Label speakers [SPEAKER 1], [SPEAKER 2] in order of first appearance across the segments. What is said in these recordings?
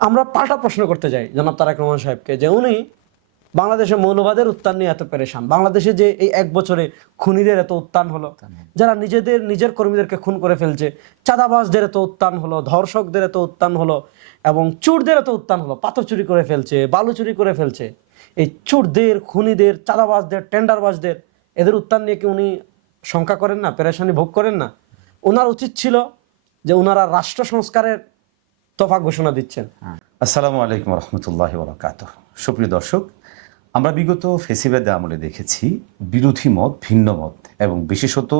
[SPEAKER 1] আমরা পাল্টা প্রশ্ন করতে যাই জনাব তারাক রহমান সাহেবকে যে উনি বাংলাদেশে মৌলবাদের উত্থান নিয়ে এত পেরেশান। বাংলাদেশে যে এই এক বছরে খুনিদের এত উত্থান হলো যারা নিজেদের নিজের কর্মীদেরকে খুন করে ফেলছে চাঁদাবাজদের এত উত্থান হলো ধর্ষকদের এত উত্থান হলো এবং চুরদের এত উত্থান হলো পাথর চুরি করে ফেলছে বালু চুরি করে ফেলছে। এই চুরদের খুনিদের চাঁদাবাজদের টেন্ডারবাজদের এদের উত্থান নিয়ে কি উনি শঙ্কা করেন না পেরেশানি ভোগ করেন না? ওনার উচিত ছিল যে ওনারা রাষ্ট্র সংস্কারের তফা ঘোষণা দিচ্ছেন।
[SPEAKER 2] আসসালামু আলাইকুম রহমতুল্লাহ বরকাত সুপ্রিয় দর্শক, আমরা বিগত ফেসিবাদে আমলে দেখেছি বিরোধী মত, ভিন্ন মত এবং বিশেষত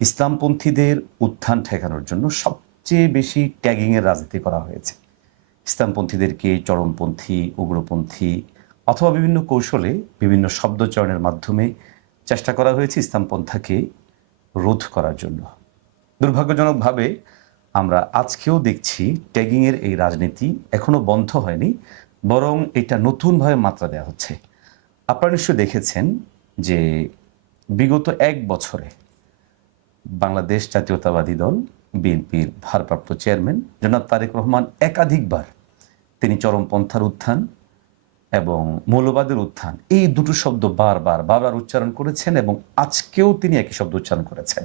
[SPEAKER 2] ইসলামপন্থীদের উত্থান ঠেকানোর জন্য সবচেয়ে বেশি ট্যাগিংয়ের রাজনীতি করা হয়েছে। ইসলামপন্থীদেরকে চরমপন্থী, উগ্রপন্থী অথবা বিভিন্ন কৌশলে বিভিন্ন শব্দচয়নের মাধ্যমে চেষ্টা করা হয়েছে ইসলামপন্থাকে রোধ করার জন্য। দুর্ভাগ্যজনকভাবে আমরা আজকেও দেখছি ট্যাগিংয়ের এই রাজনীতি এখনও বন্ধ হয়নি, বরং এটা নতুনভাবে মাত্রা দেওয়া হচ্ছে। আপনারা নিশ্চয়ই দেখেছেন যে বিগত এক বছরে বাংলাদেশ জাতীয়তাবাদী দল, বিএনপির ভারপ্রাপ্ত চেয়ারম্যান জনাব তারেক রহমান একাধিকবার তিনি চরমপন্থার উত্থান এবং মৌলবাদের উত্থান, এই দুটো শব্দ বারবার বারবার উচ্চারণ করেছেন এবং আজকেও তিনি একই শব্দ উচ্চারণ করেছেন।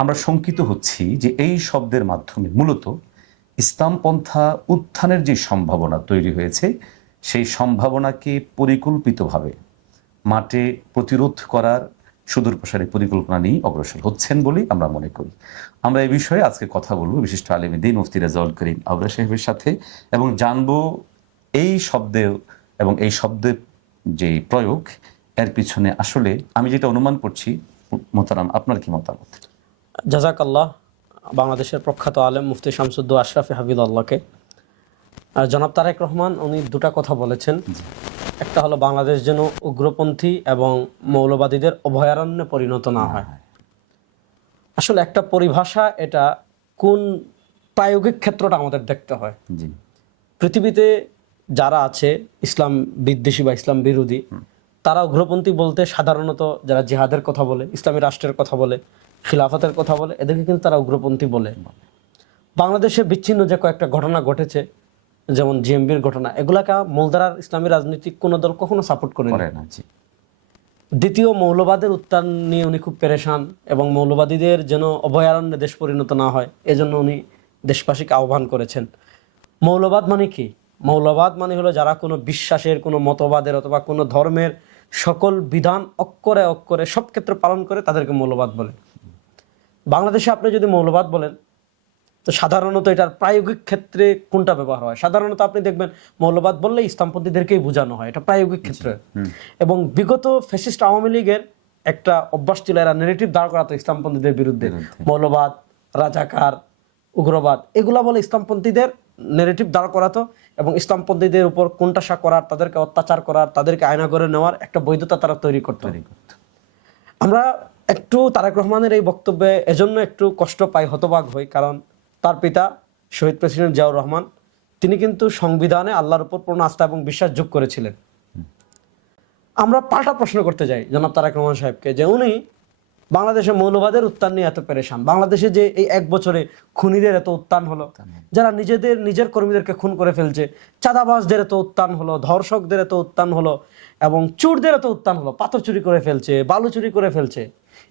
[SPEAKER 2] আমরা শঙ্কিত হচ্ছি যে এই শব্দের মাধ্যমে মূলত ইসলামপন্থা উত্থানের যে সম্ভাবনা তৈরি হয়েছে, সেই সম্ভাবনাকে পরিকল্পিতভাবে মাঠে প্রতিরোধ করার সুদূর প্রসারী পরিকল্পনা নিয়ে অগ্রসর হচ্ছেন বলেই আমরা মনে করি। আমরা এই বিষয়ে আজকে কথা বলব বিশিষ্ট আলেমী দিন মুফতি রাজাউল করিম আবরা সাহেবের সাথে এবং জানব এই শব্দে এবং এই শব্দের যে প্রয়োগ, এর পিছনে আসলে আমি যেটা অনুমান করছি মোতারাম আপনার কি মতামত?
[SPEAKER 1] জাজাক আল্লাহ বাংলাদেশের প্রখ্যাত আলেম মুফতি শামসুদ্দু আশরাফি হাবিদুল্লাহকে আর জনাব তারেক রহমান উনি দুটা কথা বলেছেন। একটা হলো বাংলাদেশ যেন উগ্রপন্থী এবং মৌলবাদীদের অভয়ারণ্যে পরিণত না হয়। আসলে একটা পরিভাষা এটা কোন প্রায়োগিক ক্ষেত্রটা আমাদের দেখতে হয়। পৃথিবীতে যারা আছে ইসলাম বিদ্বেষী বা ইসলাম বিরোধী তারা উগ্রপন্থী বলতে সাধারণত যারা জিহাদের কথা বলে ইসলামী রাষ্ট্রের কথা বলে খিলাফতের কথা বলে এদেরকে কিন্তু তারা উগ্রপন্থী বলে। বাংলাদেশে বিচ্ছিন্ন যে কয়েকটা ঘটনা ঘটেছে যেমন জিএমবির ঘটনা এগুলাকে মূলধারার ইসলামী রাজনীতিক কোনো দল কখনো সাপোর্ট করে
[SPEAKER 2] করে না
[SPEAKER 1] দ্বিতীয় মৌলবাদের উত্থান নিয়ে উনি খুব পেরেশান এবং মৌলবাদীদের যেন অভয়ারণ্যে দেশ পরিণত না হয় এজন্য উনি দেশবাসীকে আহ্বান করেছেন। মৌলবাদ মানে কি? মৌলবাদ মানে হলো যারা কোনো বিশ্বাসের কোনো মতবাদের অথবা কোনো ধর্মের সকল বিধান অক্ষরে অক্ষরে সব ক্ষেত্রে পালন করে তাদেরকে মৌলবাদ বলে। বাংলাদেশে আপনি যদি মৌলবাদ বলেন তো সাধারণত এটার প্রায়োগিক ক্ষেত্রে কোনটা ব্যবহার হয়? সাধারণত আপনি দেখবেন মৌলবাদ বললে ইসলামপন্থীদেরকেই বোঝানো হয় এটা প্রায়োগিক ক্ষেত্রে। এবং বিগত ফ্যাসিস্ট আওয়ামী লীগের একটা অভ্যাস ছিল এরা নেগেটিভ দাঁড় করাতো ইসলামপন্থীদের বিরুদ্ধে। মৌলবাদ রাজাকার উগ্রবাদ এগুলা বলে ইসলামপন্থীদের নেগেটিভ দাঁড় করাতো এবং ইসলামপন্থীদের উপর কোনটাসা করার তাদেরকে অত্যাচার করার তাদেরকে আয়না করে নেওয়ার একটা বৈধতা তারা তৈরি করতো। আমরা একটু তারেক রহমানের এই বক্তব্যে এজন্য একটু কষ্ট পাই হতবাক হই। কারণ তার পিতা শহীদ প্রেসিডেন্ট জিয়াউর রহমান তিনি কিন্তু সংবিধানে আল্লাহর উপর পূর্ণ আস্থা এবং বিশ্বাস যোগ করেছিলেন। আমরা পাল্টা প্রশ্ন করতে যাই জনাব তারেক রহমান সাহেবকে যে উনি বাংলাদেশে মৌলবাদের উত্থান নিয়ে এত পেরেশান। বাংলাদেশে যে এই এক বছরে খুনিদের এত উত্থান হলো যারা নিজেদের নিজের কর্মীদেরকে খুন করে ফেলছে চাঁদাবাজদের এত উত্থান হলো ধর্ষকদের এত উত্থান হলো এবং চুরদের এত উত্থান হলো পাথর চুরি করে ফেলছে বালু চুরি করে ফেলছে।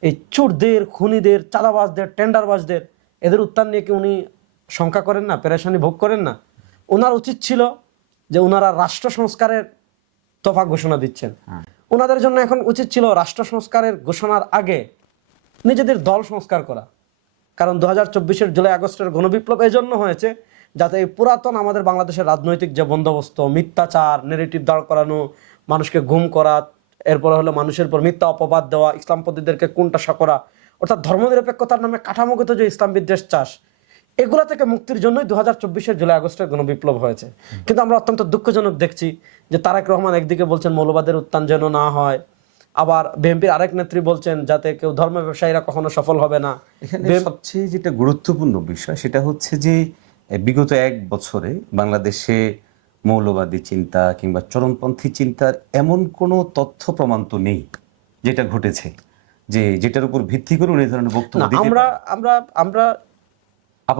[SPEAKER 1] এই চুরদের খুনিদের চাঁদাবাজদের টেন্ডারবাজদের এদের উত্থান নিয়ে কি উনি শঙ্কা করেন না পেরেশানি ভোগ করেন না? ওনার উচিত ছিল যে ওনারা রাষ্ট্র সংস্কারের তফা ঘোষণা দিচ্ছেন। ওনাদের জন্য এখন উচিত ছিল রাষ্ট্র সংস্কারের ঘোষণার আগে নিজেদের দল সংস্কার করা। কারণ দু হাজার চব্বিশের জুলাই আগস্টের গণবিপ্লব এজন্য হয়েছে যাতে এই পুরাতন আমাদের বাংলাদেশের রাজনৈতিক যে বন্দোবস্ত, মিথ্যাচার নেগেটিভ দাঁড় করানো, মানুষকে গুম করা, এরপরে হলো মানুষের উপর মিথ্যা অপবাদ দেওয়া ইসলামপন্থীদেরকে কোনটাসা করা, অর্থাৎ ধর্মনিরপেক্ষতার নামে কাঠামোগত যে ইসলাম বিদ্বেষ চাষ, এগুলা থেকে মুক্তির জন্যই দু হাজার চব্বিশের জুলাই আগস্টের গণবিপ্লব হয়েছে। কিন্তু আমরা অত্যন্ত দুঃখজনক দেখছি যে তারেক রহমান একদিকে বলছেন মৌলবাদের উত্থান যেন না হয় আবার বিএনপির আরেক নেত্রী বলছেন যাতে কেউ ধর্ম ব্যবসায়ীরা কখনো সফল হবে না।
[SPEAKER 2] এখানে সবচেয়ে যেটা গুরুত্বপূর্ণ বিষয় সেটা হচ্ছে যে বিগত এক বছরে বাংলাদেশে মৌলবাদী চিন্তা কিংবা চরমপন্থী চিন্তার এমন কোনো তথ্য প্রমাণ তো নেই যেটা ঘটেছে যে যেটার উপর ভিত্তি করে উনি এই ধরনের বক্তব্য
[SPEAKER 1] আমরা আমরা আমরা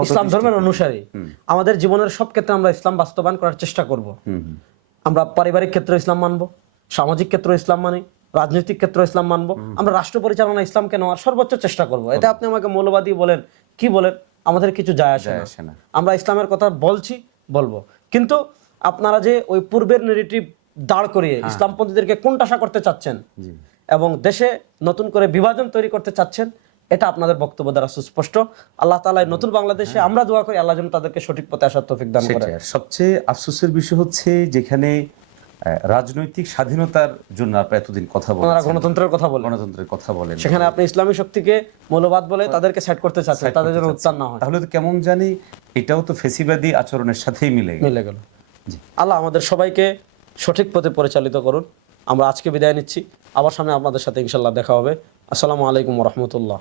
[SPEAKER 1] ইসলাম ধর্মের। অনুসারী। আমাদের জীবনের সব ক্ষেত্রে আমরা ইসলাম বাস্তবায়ন করার চেষ্টা করব। আমরা পারিবারিক ক্ষেত্রে ইসলাম মানবো সামাজিক ক্ষেত্রে ইসলাম মানি। রাজনৈতিক ক্ষেত্রে ইসলাম মানবো। আমরা রাষ্ট্র পরিচালনা ইসলামকে নেওয়ার সর্বোচ্চ চেষ্টা করব? এতে আপনি আমাকে মৌলবাদী বলেন কি বলেন আমাদের কিছু যায় আসে না। আমরা ইসলামের কথা বলছি বলব। কিন্তু আপনারা যে ওই পূর্বের নেগেটিভ দাঁড় করিয়ে
[SPEAKER 2] হ্যাঁ।
[SPEAKER 1] ইসলামপন্থীদেরকে কোনটাশা করতে চাচ্ছেন এবং দেশে নতুন করে বিভাজন তৈরি করতে চাচ্ছেন এটা আপনাদের বক্তব্য দ্বারা সুস্পষ্ট। আল্লাহ তালা নতুন বাংলাদেশে
[SPEAKER 2] হ্যাঁ।
[SPEAKER 1] আমরা দোয়া করি আল্লাহ যেন তাদেরকে সঠিক পথে আসার তৌফিক দান করে।
[SPEAKER 2] সবচেয়ে আফসোসের বিষয় হচ্ছে যেখানে রাজনৈতিক স্বাধীনতার জন্য আপনারা এতদিন কথা বলেন
[SPEAKER 1] গণতন্ত্রের কথা বলেন।
[SPEAKER 2] গণতন্ত্রের কথা বলেন।
[SPEAKER 1] সেখানে আপনি ইসলামী শক্তিকে মৌলবাদ বলে তাদেরকে সেট করতে চাচ্ছেন তাদের জন্য উত্তান না হয়।
[SPEAKER 2] তাহলে তো কেমন জানি এটাও তো ফেসিবাদী আচরণের সাথেই মিলে গেল।
[SPEAKER 1] মিলে গেল। আল্লাহ আমাদের সবাইকে সঠিক পথে পরিচালিত করুন। আমরা আজকে বিদায় নিচ্ছি। আবার সামনে আপনাদের সাথে ইনশাল্লাহ দেখা হবে। আসসালামু আলাইকুম রহমতুল্লাহ।